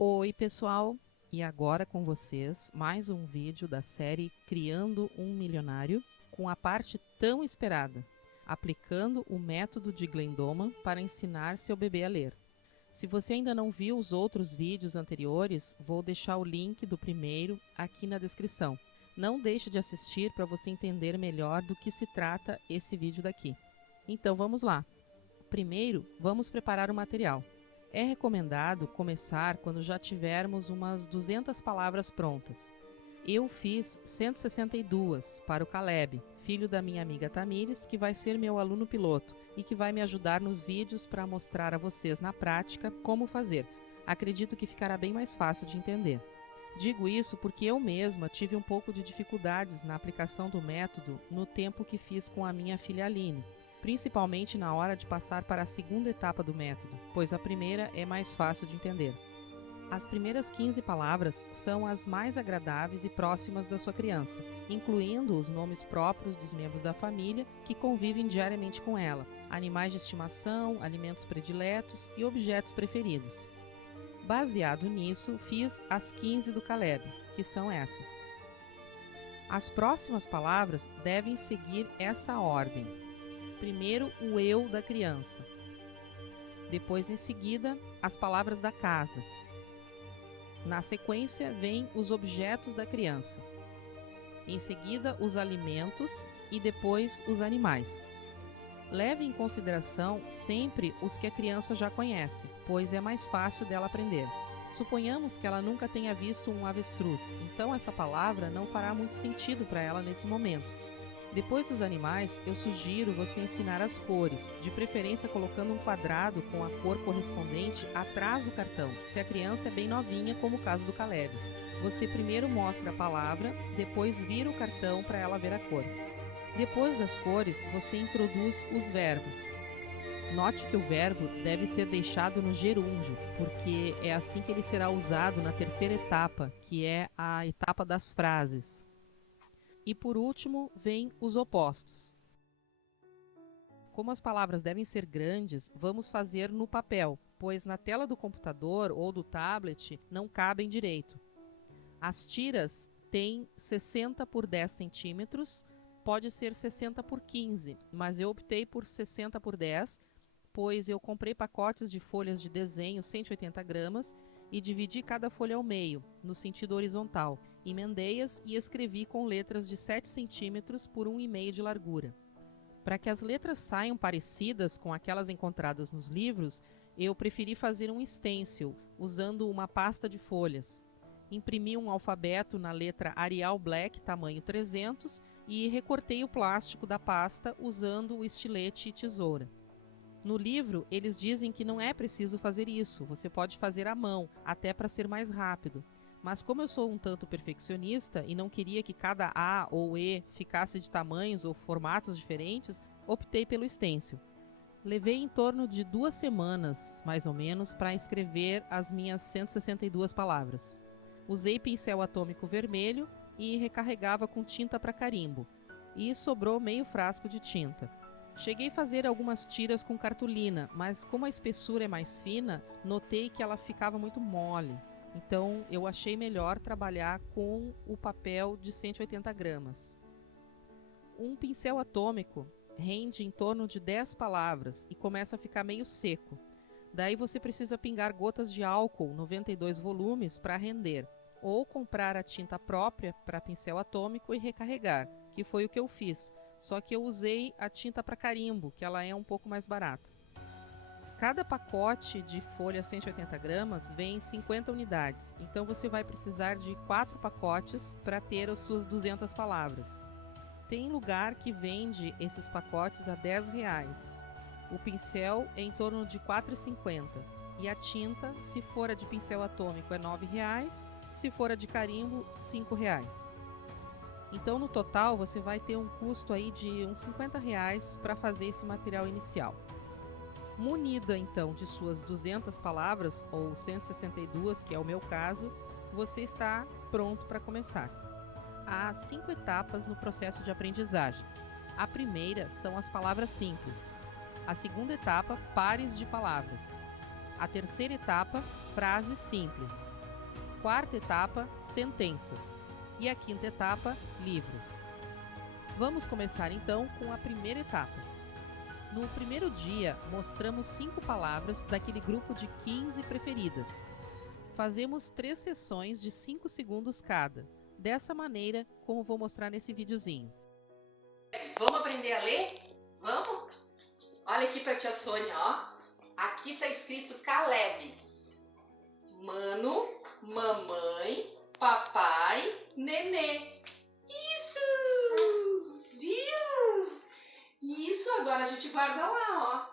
Oi pessoal, e agora com vocês mais um vídeo da série Criando um Milionário, com a parte tão esperada, aplicando o método de Glendoman para ensinar seu bebê a ler. Se você ainda não viu os outros vídeos anteriores, vou deixar o link do primeiro aqui na descrição. Não deixe de assistir para você entender melhor do que se trata esse vídeo daqui. Então vamos lá. Primeiro, vamos preparar o material. É recomendado começar quando já tivermos umas 200 palavras prontas. Eu fiz 162 para o Caleb, filho da minha amiga Tamires, que vai ser meu aluno piloto e que vai me ajudar nos vídeos para mostrar a vocês na prática como fazer. Acredito que ficará bem mais fácil de entender. Digo isso porque eu mesma tive um pouco de dificuldades na aplicação do método no tempo que fiz com a minha filha Aline, principalmente na hora de passar para a segunda etapa do método, pois a primeira é mais fácil de entender. As primeiras 15 palavras são as mais agradáveis e próximas da sua criança, incluindo os nomes próprios dos membros da família que convivem diariamente com ela, animais de estimação, alimentos prediletos e objetos preferidos. Baseado nisso, fiz as 15 do Caleb, que são essas. As próximas palavras devem seguir essa ordem. Primeiro, o eu da criança. Depois, em seguida, as palavras da casa. Na sequência, vêm os objetos da criança. Em seguida, os alimentos e depois os animais. Leve em consideração sempre os que a criança já conhece, pois é mais fácil dela aprender. Suponhamos que ela nunca tenha visto um avestruz, então essa palavra não fará muito sentido para ela nesse momento. Depois dos animais, eu sugiro você ensinar as cores, de preferência colocando um quadrado com a cor correspondente atrás do cartão, se a criança é bem novinha, como o caso do Caleb. Você primeiro mostra a palavra, depois vira o cartão para ela ver a cor. Depois das cores, você introduz os verbos. Note que o verbo deve ser deixado no gerúndio, porque é assim que ele será usado na terceira etapa, que é a etapa das frases. E por último, vem os opostos. Como as palavras devem ser grandes, vamos fazer no papel, pois na tela do computador ou do tablet não cabem direito. As tiras têm 60 por 10 centímetros, pode ser 60 por 15, mas eu optei por 60 por 10, pois eu comprei pacotes de folhas de desenho 180 gramas e dividi cada folha ao meio, no sentido horizontal, emendei-as e escrevi com letras de 7 centímetros por 1,5 de largura. Para que as letras saiam parecidas com aquelas encontradas nos livros, eu preferi fazer um stencil, usando uma pasta de folhas. Imprimi um alfabeto na letra Arial Black tamanho 300 e recortei o plástico da pasta usando o estilete e tesoura. No livro, eles dizem que não é preciso fazer isso, você pode fazer à mão, até para ser mais rápido. Mas como eu sou um tanto perfeccionista e não queria que cada A ou E ficasse de tamanhos ou formatos diferentes, optei pelo stencil. Levei em torno de 2 semanas, mais ou menos, para escrever as minhas 162 palavras. Usei pincel atômico vermelho e recarregava com tinta para carimbo, e sobrou meio frasco de tinta. Cheguei a fazer algumas tiras com cartolina, mas como a espessura é mais fina, notei que ela ficava muito mole. Então eu achei melhor trabalhar com o papel de 180 gramas. Um pincel atômico rende em torno de 10 palavras e começa a ficar meio seco. Daí você precisa pingar gotas de álcool 92 volumes para render, ou comprar a tinta própria para pincel atômico e recarregar, que foi o que eu fiz, só que eu usei a tinta para carimbo, que ela é um pouco mais barata. Cada pacote de folha 180 gramas vem em 50 unidades, então você vai precisar de 4 pacotes para ter as suas 200 palavras. Tem lugar que vende esses pacotes a R$10. O pincel é em torno de R$4,50 e a tinta, se for a de pincel atômico, é R$9, se for a de carimbo, R$5. Então no total você vai ter um custo aí de uns R$50 para fazer esse material inicial. Munida então de suas 200 palavras, ou 162, que é o meu caso, você está pronto para começar. Há 5 etapas no processo de aprendizagem. A primeira são as palavras simples. A segunda etapa, pares de palavras. A terceira etapa, frases simples. Quarta etapa, sentenças. E a quinta etapa, livros. Vamos começar então com a primeira etapa. No primeiro dia, mostramos 5 palavras daquele grupo de 15 preferidas. Fazemos 3 sessões de 5 segundos cada, dessa maneira como vou mostrar nesse videozinho. Vamos aprender a ler? Vamos? Olha aqui para a tia Sônia, ó. Aqui está escrito Caleb. Mano, mamãe, papai, nenê. Isso! Viu? Isso, agora a gente guarda lá, ó.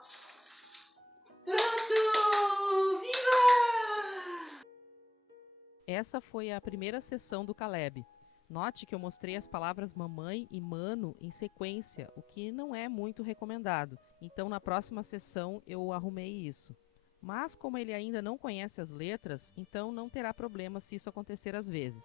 Pronto! Viva! Essa foi a primeira sessão do Caleb. Note que eu mostrei as palavras mamãe e mano em sequência, o que não é muito recomendado. Então, na próxima sessão, eu arrumei isso. Mas, como ele ainda não conhece as letras, então não terá problema se isso acontecer às vezes.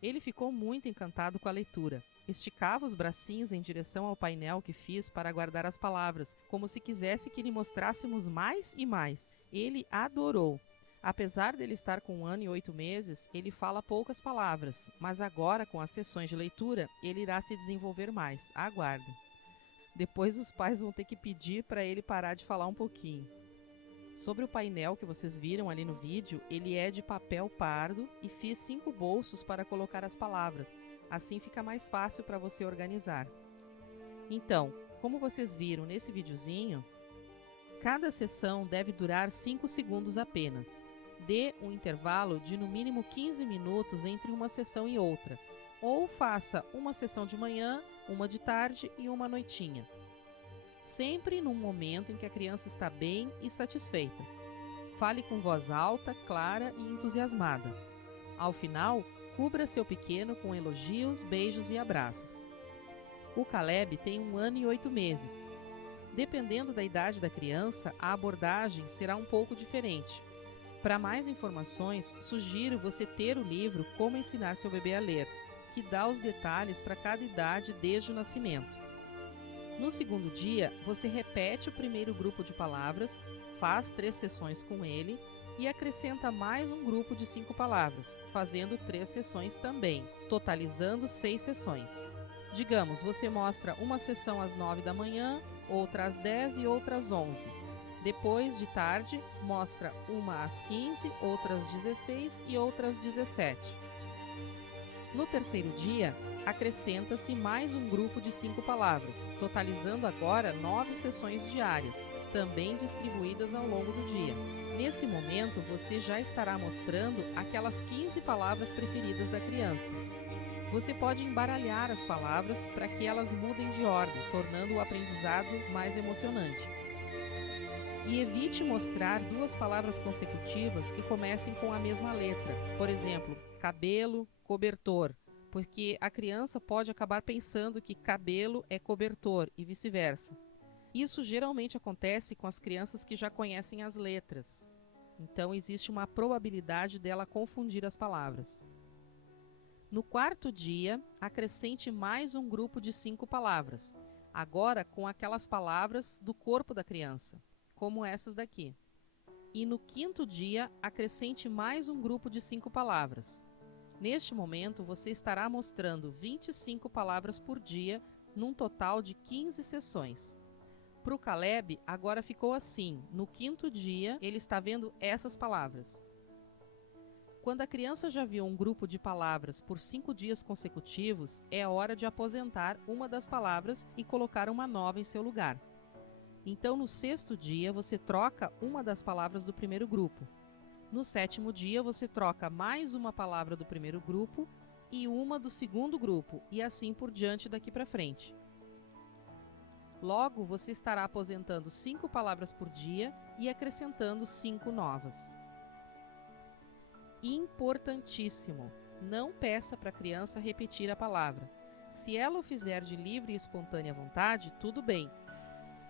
Ele ficou muito encantado com a leitura. Esticava os bracinhos em direção ao painel que fiz para guardar as palavras, como se quisesse que lhe mostrássemos mais e mais. Ele adorou. Apesar dele estar com 1 ano e 8 meses, ele fala poucas palavras, mas agora, com as sessões de leitura, ele irá se desenvolver mais. Aguardem. Depois os pais vão ter que pedir para ele parar de falar um pouquinho. Sobre o painel que vocês viram ali no vídeo, ele é de papel pardo e fiz 5 bolsos para colocar as palavras. Assim fica mais fácil para você organizar. Então, como vocês viram nesse videozinho, cada sessão deve durar 5 segundos apenas. Dê um intervalo de no mínimo 15 minutos entre uma sessão e outra, ou faça uma sessão de manhã, uma de tarde e uma à noitinha. Sempre num momento em que a criança está bem e satisfeita. Fale com voz alta, clara e entusiasmada. Ao final, cubra seu pequeno com elogios, beijos e abraços. O Caleb tem 1 ano e 8 meses. Dependendo da idade da criança, a abordagem será um pouco diferente. Para mais informações, sugiro você ter o livro Como Ensinar Seu Bebê a Ler, que dá os detalhes para cada idade desde o nascimento. No segundo dia, você repete o primeiro grupo de palavras, faz 3 sessões com ele e acrescenta mais um grupo de 5 palavras, fazendo 3 sessões também, totalizando 6 sessões. Digamos, você mostra uma sessão às 9 da manhã, outra às 10 e outra às 11. Depois, de tarde, mostra uma às 15, outra às 16 e outra às 17. No terceiro dia, acrescenta-se mais um grupo de 5 palavras, totalizando agora 9 sessões diárias, também distribuídas ao longo do dia. Nesse momento, você já estará mostrando aquelas 15 palavras preferidas da criança. Você pode embaralhar as palavras para que elas mudem de ordem, tornando o aprendizado mais emocionante. E evite mostrar 2 palavras consecutivas que comecem com a mesma letra. Por exemplo, cabelo, cobertor, porque a criança pode acabar pensando que cabelo é cobertor e vice-versa. Isso geralmente acontece com as crianças que já conhecem as letras. Então existe uma probabilidade dela confundir as palavras. No quarto dia, acrescente mais um grupo de 5 palavras, agora com aquelas palavras do corpo da criança, como essas daqui. E no quinto dia, acrescente mais um grupo de 5 palavras. Neste momento, você estará mostrando 25 palavras por dia, num total de 15 sessões. Para o Caleb, agora ficou assim. No quinto dia, ele está vendo essas palavras. Quando a criança já viu um grupo de palavras por 5 dias consecutivos, é hora de aposentar uma das palavras e colocar uma nova em seu lugar. Então, no sexto dia, você troca uma das palavras do primeiro grupo. No sétimo dia, você troca mais uma palavra do primeiro grupo e uma do segundo grupo, e assim por diante daqui para frente. Logo, você estará aposentando 5 palavras por dia e acrescentando 5 novas. Importantíssimo! Não peça para a criança repetir a palavra. Se ela o fizer de livre e espontânea vontade, tudo bem.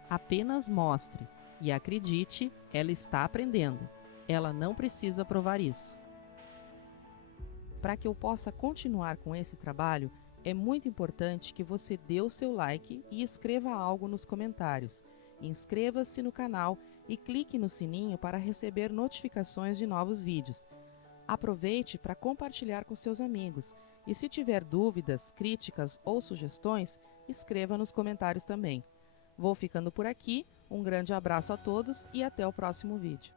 Apenas mostre e acredite, ela está aprendendo. Ela não precisa provar isso. Para que eu possa continuar com esse trabalho, é muito importante que você dê o seu like e escreva algo nos comentários. Inscreva-se no canal e clique no sininho para receber notificações de novos vídeos. Aproveite para compartilhar com seus amigos e se tiver dúvidas, críticas ou sugestões, escreva nos comentários também. Vou ficando por aqui, um grande abraço a todos e até o próximo vídeo.